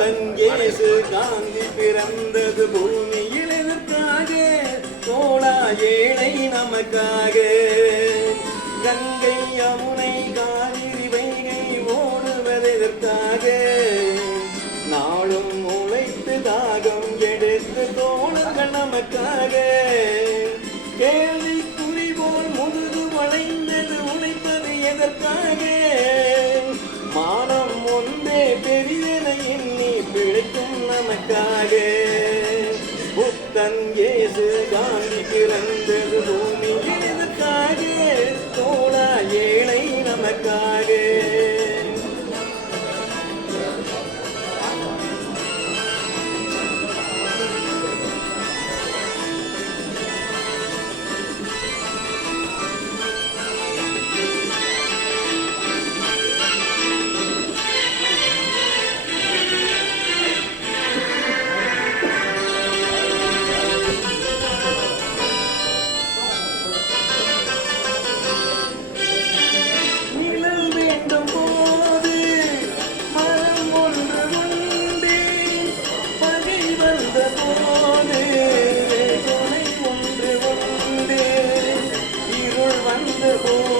தங்கேசு காந்தி பிறந்தது பூமியில் எதற்காக தோழா ஏழை நமக்காக. கங்கை யமுனை காவிரி வைகை ஓடுவதற்காக நாளும் உழைத்து தாகம் எடுத்து தோழர்கள் நமக்காக. கேள்விக்குறி போல் முதுகு வளைந்தது உழைப்பது எதற்காக? பிழைக்கும் புத்தன் இயேசு காந்தி பிறந்தது பூமி. வந்த போது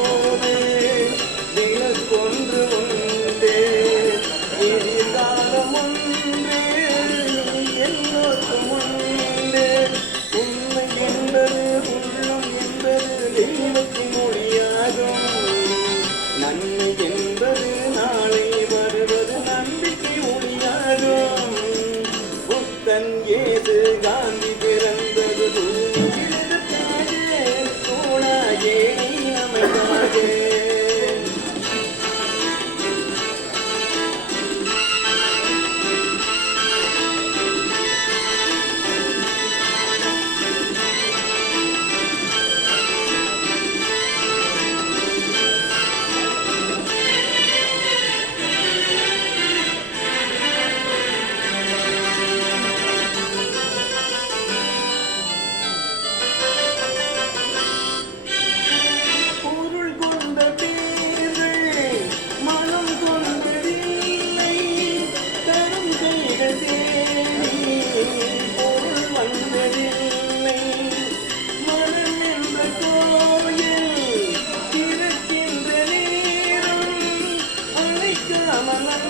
la la.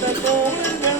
the golden